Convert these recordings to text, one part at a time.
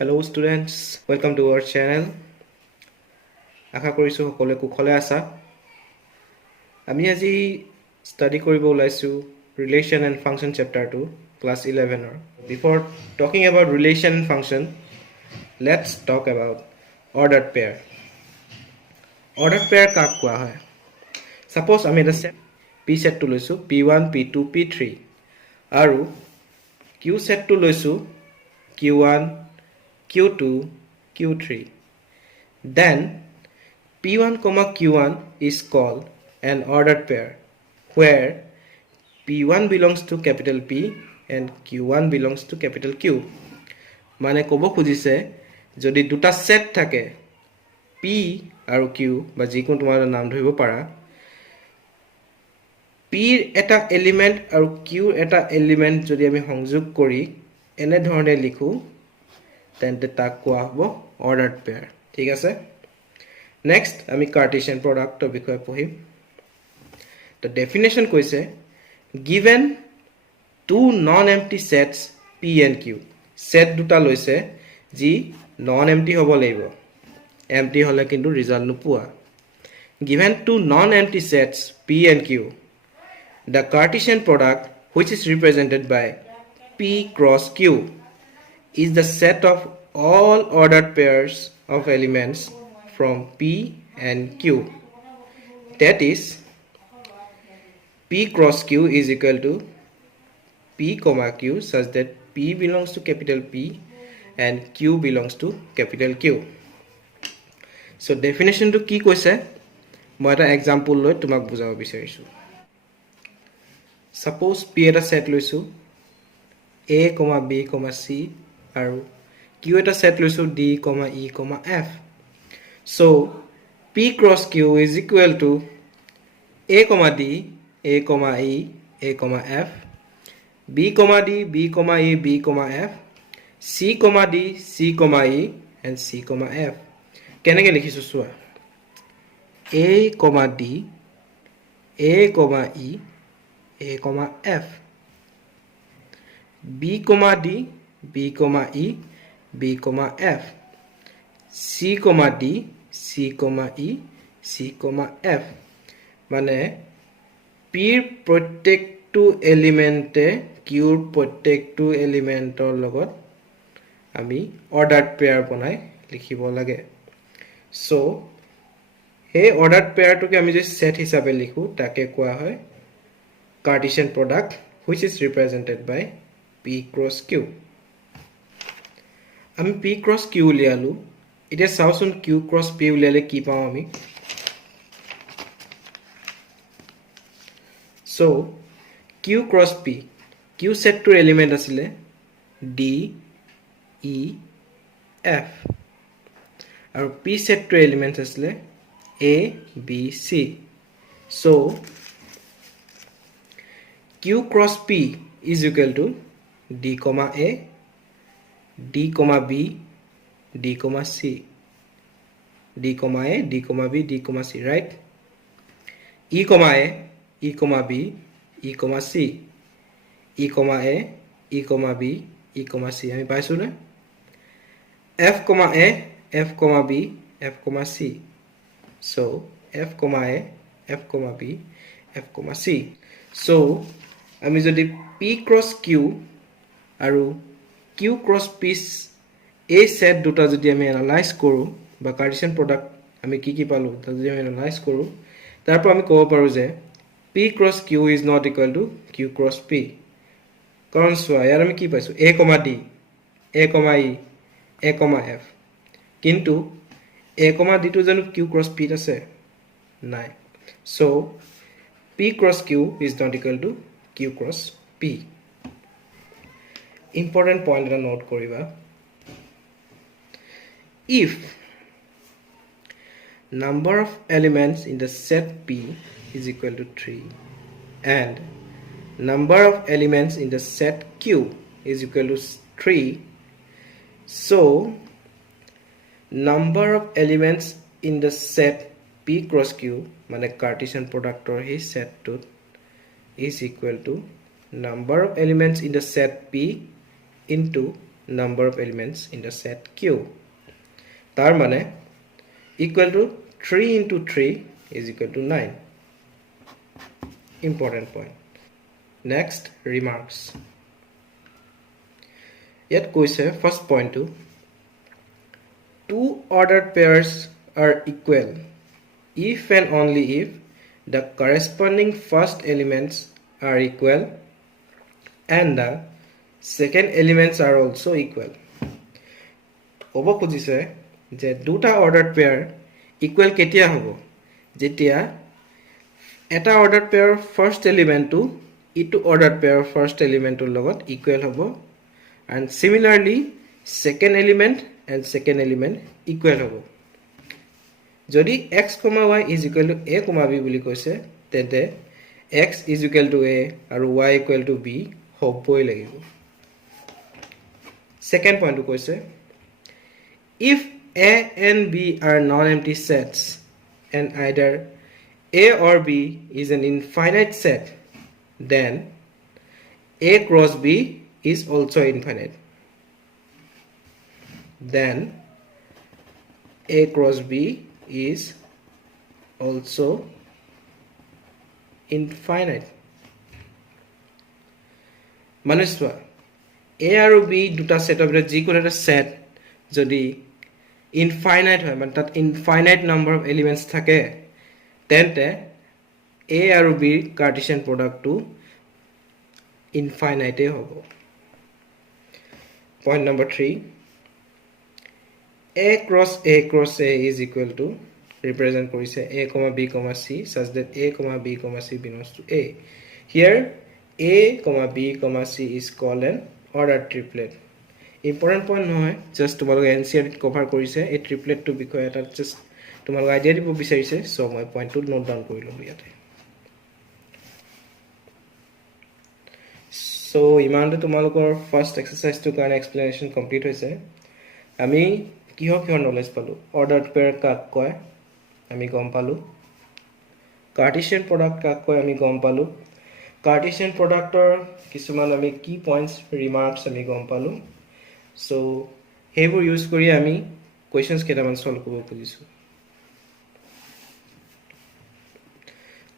Hello students, welcome to our channel. আশা কৰিছো সকলোৱে কুশলে আছা। আমি আজি ষ্টাডি কৰিব ওলাইছো relation and function chapter 2 class 11 ৰ। Before talking about relation and function, let's talk about ordered pair. Ordered pair কাক কোৱা হয়? Suppose আমি এটা set P set টো লৈছো P1 P2 P3 আৰু Q set টো লৈছো Q1 Q2 Q3. Then P1, Q1 is called an ordered pair where P1 belongs to capital P and Q1 belongs to capital Q. মানে ক'ব খুজিছে যদি দুটা সেট থাকে P আৰু Q বা যিকোনো তোমাৰ নাম ধৰিব পাৰা P ৰ এটা এলিমেন্ট আৰু Q ৰ এটা এলিমেন্ট যদি আমি সংযোগ কৰি এনে ধৰণে লিখো তেন্তে তাক কোৱা হ'ব ordered pair. ঠিক আছে? Next, আমি Cartesian product of বিষয়ে পঢ়িম। The definition কৈছে given two non-empty sets P and Q. Set দুটা লৈছে যি non-empty হ'ব লাগিব। Empty হ'লে কিন্তু result নোপোৱা। Given two non-empty sets P and Q, the Cartesian product which is represented by P cross Q is the set of all ordered pairs of elements from P and Q. That is, P cross Q is equal to P comma Q such that P belongs to capital P and Q belongs to capital Q. So definition to কি কৈছে মই এটা example লৈ তোমাক বুজাব বিচাৰিছো। Suppose P এটা set লৈছো A, B, C আৰু Q এটা সেট লৈছো D, E, F. So P cross Q is equal to A, D, A, E, A, F, B, D, B, E, B, F, C, D, C, E, and C, F. কেনেকৈ লিখিছো চোৱা A, D, A, E, A, F, B, D, B, E, B, F, C, D, C, E, C, F. মানে P ৰ প্ৰত্যেকটো এলিমেন্টে Q ৰ প্ৰত্যেকটো এলিমেন্টৰ লগত আমি অৰ্ডাৰ্ড পেয়াৰ বনাই লিখিব লাগে। সো এই অৰ্ডাৰ্ড পেয়াৰটোকে আমি যে সেট হিচাপে লিখো তাকে কোৱা হয় Cartesian product which is represented by P cross Q. আমি P cross Q উলিয়ালো। এতিয়া চাওচোন Q cross P উলিয়ালে কি পাওঁ আমি। So Q cross P, Q set to element asile D, E, F. Aru P set to element asile A, B, C. So Q cross P is equal to D, A, D, B, D, C. D, A, D, B, D, C, right? E, A, E, B, E, C. E, A, E, B, E, C. আমি পাইছো না? F, A, F, B, F, C. So F, A, F, B, F, C. So আমি যদি P cross Q আৰু Q cross P এই set দুটা যদি আমি এনালাইজ কৰো বা Cartesian product আমি কি পালো তা যদি আমি এনালাইজ কৰো তাৰপৰ আমি ক'ব পাৰো যে P cross Q is not equal to Q cross P. কাৰণ সোয়া ইয়াৰ আমি কি পাইছো A, D, A, E, A, F. কিন্তু A, D টো জানো Q cross P আছে নাই। So P cross Q is not equal to Q cross P. Important point এটা note কৰিবা। If number of elements in the set P is equal to 3 and number of elements in the set Q is equal to 3, so number of elements in the set P cross Q মানে Cartesian product or his set to is equal to number of elements in the set P into number of elements in the set Q. Tar mane equal to 3 into 3 is equal to 9. Important point. Next, remarks. Yet koise first point to two ordered pairs are equal if and only if the corresponding first elements are equal and the second elements are also equal. Obo khujise je duta ordered pair equal ketia hobo jetia eta ordered pair first element to itu ordered pair first element to logot equal hobo and similarly second element and second element equal hobo. Jodi x, y is equal to a, b buli koise tente x is equal to a and y equal to b hoboi lagibo. Second point to koise if a and b are non-empty sets and either a or b is an infinite set, then a cross b is also infinite. Then a cross b is also infinite. Manuswa a and b duta set of the set jodi infinite hoy man tat infinite number of elements thake tente a and b Cartesian product to infinite hobo. Point number 3, a cross a is equal to represent korise a, b, c such that a, b, c belongs to a. Here a, b, c is called an ordered triplet. Important point nohoy just tomorrow NCERT cover korise a triplet to bikoy eta just tomorrow idea dibo bisarise so moi point to note down kori lolu yate. So imante tumalokor first exercise to karone explanation complete hoise. Ami kiho knowledge palu ordered pair kak koy ami gom palu, Cartesian product kak koy ami gom palu, Cartesian product or kisuman ami key points remarks ami gom palu. So hebur use kori ami questions ketaman solve kobo khojisu.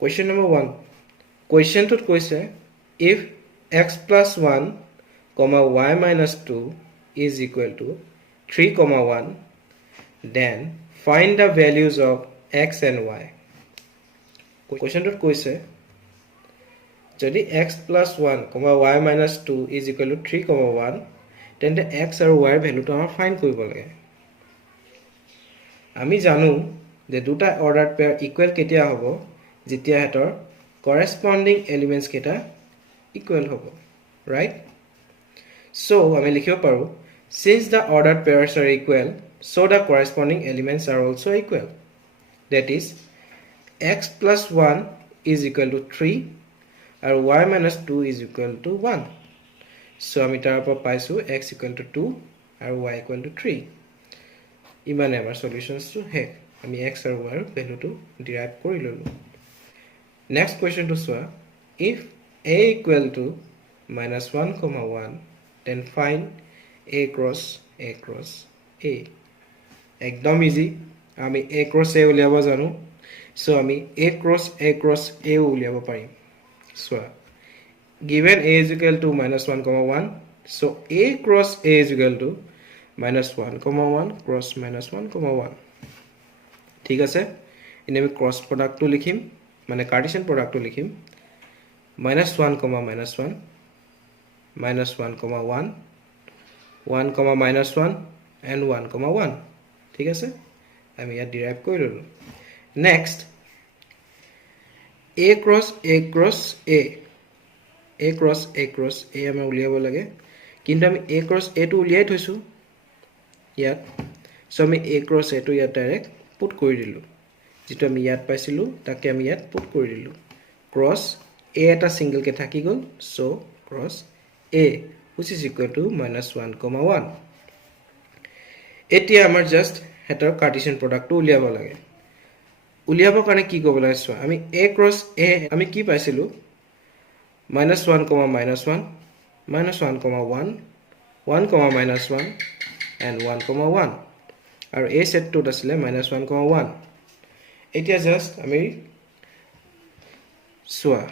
Question number 1. Question to koise if x plus 1 comma y minus 2 is equal to 3 comma 1, then find the values of x and y. Question to koise jodi x plus 1 comma y minus 2 is equal to 3 comma 1, then the x or y value to amar find koribo lage. Ami janu je duta ordered pair equal ketia hobo jetia hetor corresponding elements keta equal hobo, right? So ami likhibo paru since the ordered pairs are equal, so the corresponding elements are also equal. That is x plus 1 is equal to 3 and y minus 2 is equal to 1. So ami tar por paisu x equal to 2 and y equal to 3. Imane amar solutions to he ami x and y value to derive kori lolu. Next question to swa if a equal to minus 1 comma 1, then find a cross a. Ekdom easy. Ami a cross a uliabo janu. So ami a cross a uliabo parim. So given a is equal to minus 1 comma 1, so a cross a is equal to minus 1 comma 1 cross minus 1 comma 1. ঠিক আছে ইনে আমি cross product to likhim মানে Cartesian product to likhim minus 1 comma minus 1 minus 1 comma 1 1 comma minus 1 and 1 comma 1. ঠিক আছে আমি ইয়া derive কৰি ললো. Next a cross a আমি উলিয়াব লাগে কিন্তু আমি a cross a to উলিয়াই থৈছো ইয়াত সো আমি a cross a to ইয়াত ডাইৰেক্ট পুট কৰি দিলো যেটো আমি ইয়াত পাইছিলো তাকে আমি ইয়াত পুট কৰি দিলো cross a এটা সিঙ্গেল কে থাকি গল so cross a which is equal to minus 1 comma 1. এতিয়া আমাৰ জাস্ট হেতৰ Cartesian product to উলিয়াব লাগে উলিয়াব কাৰণে কি কৰিব লাগে সো আমি a cross a আমি কি পাইছিলো minus 1 comma minus 1 minus 1 comma 1 1, minus 1 and 1, 1 আৰু এই সেটটোত আছিল minus 1, 1 এতিয়া জাস্ট আমি সোয়া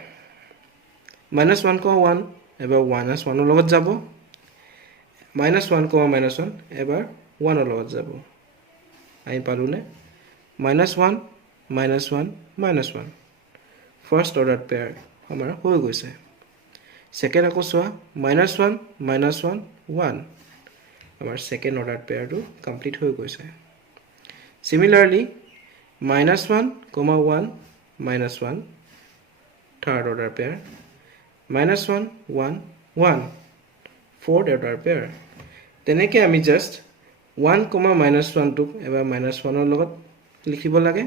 minus 1, 1 এবাৰ minus 1 ৰ লগত যাব minus 1, minus 1 এবাৰ 1 ৰ লগত যাব আমি পালোনে minus 1, minus 1, minus 1 first order pair আমাৰ হৈ গৈছে second আকৌ সোয়া minus 1, minus 1, 1 আমাৰ second order pair টো complete হৈ গৈছে similarly minus 1, 1, minus 1 third order pair minus 1, 1, 1 fourth order pair তেনেকৈ আমি just 1, minus 1 টো এবাৰ minus 1 ৰ লগত লিখিব লাগে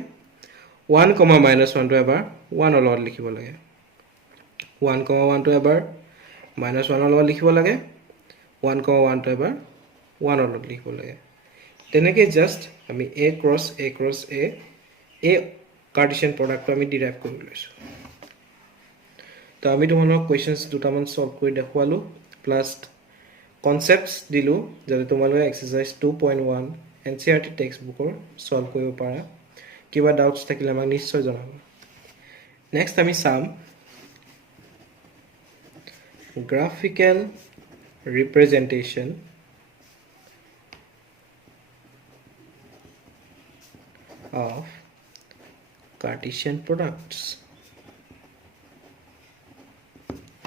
1, minus 1 টো এবাৰ 1 ৰ লগত লিখিব লাগে 1, 1 টো এবাৰ minus 1 ৰ লগত লিখিব লাগে 1, 1 টো এবাৰ 1 ৰ লগত লিখিব লাগে তেনেকৈ just আমি a cross a cross a Cartesian প্ৰডাক্টটো আমি ডিৰাইভ কৰি লৈছোঁ তো আমি তোমালোকক কোৱেশ্চনছ দুটামান সলভ কৰি দেখুৱালো প্লাস কনসেপ্টছ দিলো যাতে তোমালোকে এক্সাৰসাইজ 2.1 এনচিইআৰটি টেক্সট বুকৰ সলভ কৰিব পাৰা কিবা ডাউটছ থাকিলে আমাক নিশ্চয় জনাবা নেক্সট আমি চাম graphical representation of Cartesian products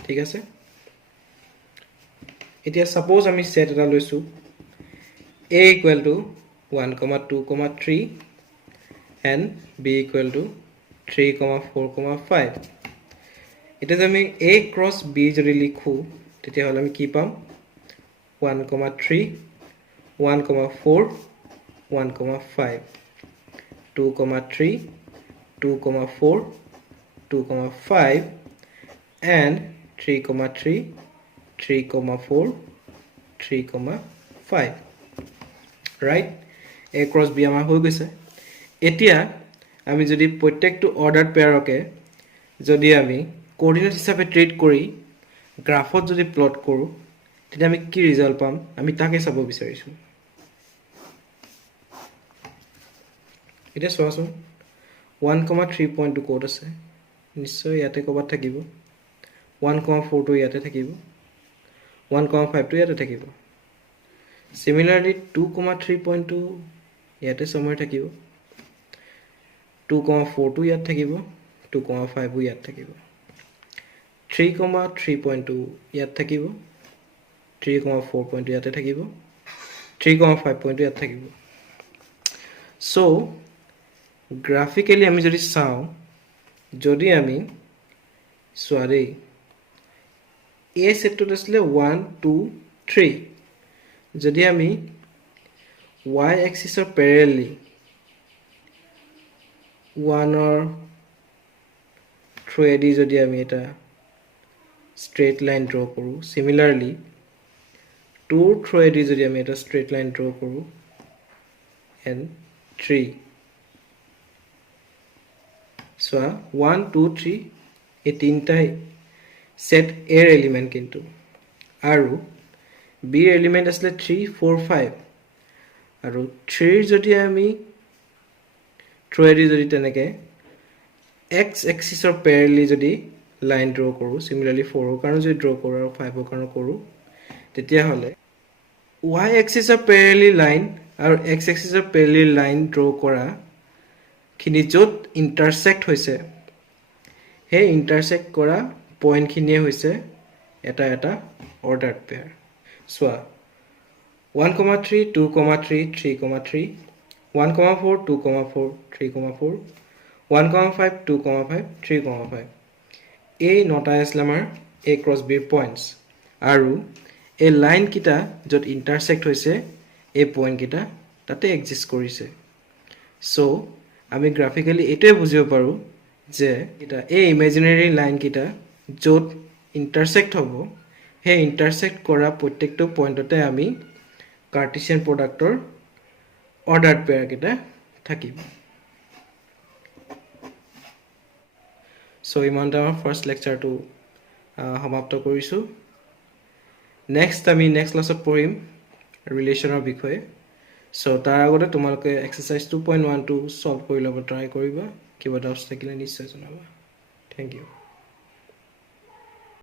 ঠিক আছে এতিয়া সাপোজ আমি সেট এটা লৈছো a equal to 1, 2, 3 and b equal to 3, 4, 5 এটা যদি আমি a cross b যদি লিখো তেতিয়া হলে আমি কি পাম 1, 3 1, 4 1, 5 2, 3 2, 4 2, 5 and 3, 3 3, 4 3, 5 right a cross b আমাৰ হৈ গৈছে এতিয়া আমি যদি প্ৰত্যেকটো অৰ্ডাৰ পেয়াৰকে যদি আমি কোঅৰ্ডিনেট হিচাপে ট্ৰিট কৰি গ্ৰাফত যদি প্লট কৰো তেতিয়া আমি কি ৰিজাল্ট পাম আমি তাকে চাব বিচাৰিছো এটা চোৱাচোন 1, 3 ক'ত আছে নিশ্চয় ইয়াতে ক'বাত থাকিব 1, 4 টো ইয়াতে থাকিব 1, 5 টো ইয়াতে থাকিব similarly 2, 3 ইয়াতে somewhere থাকিব 2, 4 টো ইয়াত থাকিব 2, 5 ও ইয়াত থাকিব 3, 3 ইয়াত থাকিব 3, 4 ইয়াতে থাকিব 3, 5 ইয়াত থাকিব so graphically আমি যদি চাও যদি আমি সোয়ারে a সেটটো আসলে 1, 2, 3 যদি আমি y axis or parallelly 1 or through এদি যদি আমি এটা straight line draw কৰো similarly 2 through এদি যদি আমি এটা straight line draw কৰো and 3 so 1, 2, 3 এই তিনটাই set a element কিন্তু আৰু b element আসলে 3, 4, 5 আৰু 3 যদি আমি through এদি যদি তেনেকে x axis or parallelly যদি line draw কৰো similarly 4 ৰ কাৰণে যদি draw কৰো আৰু 5 ৰ কাৰণে কৰো তেতিয়া হলে y axis or parallelly line আৰু x axis or parallelly line draw কৰা খিনি যত intersect হৈছে হে intersect কৰা পয়েন্ট খিনিয়ে হৈছে এটা ordered pair so 1, 3 2, 3 3, 3 1, 4 2, 4 3, 4 1, 5 2, 5 3, 5 এই নটা আসলে আমাৰ a cross b points আৰু এই লাইন কিটা যত intersect হৈছে এই পয়েন্ট কিটা তাতে এক্সিস্ট কৰিছে so আমি গ্ৰাফিক্যালি এটাই বুজিব পাৰো যে এটা এই ইমাজিনাৰী লাইন কিটা যত intersect হ'ব হে intersect কৰা প্ৰত্যেকটো পয়েন্টতে আমি কাৰ্টেছিয়ান প্ৰডাক্টৰ অৰ্ডাৰড পেয়াৰ কিটা থাকিব so ইমানটা আমাৰ ফাৰ্স্ট লেকচাৰটো সমাপ্ত কৰিছো নেক্সট ক্লাছত পঢ়িম ৰিলেশ্যনৰ বিষয়ে চ' তাৰ আগতে তোমালোকে এক্সাৰচাইজ 2.12 সলভ কৰি ল'ব ট্ৰাই কৰিবা কিবা ডাউটছ থাকিলে নিশ্চয় জনাবা থেংক ইউ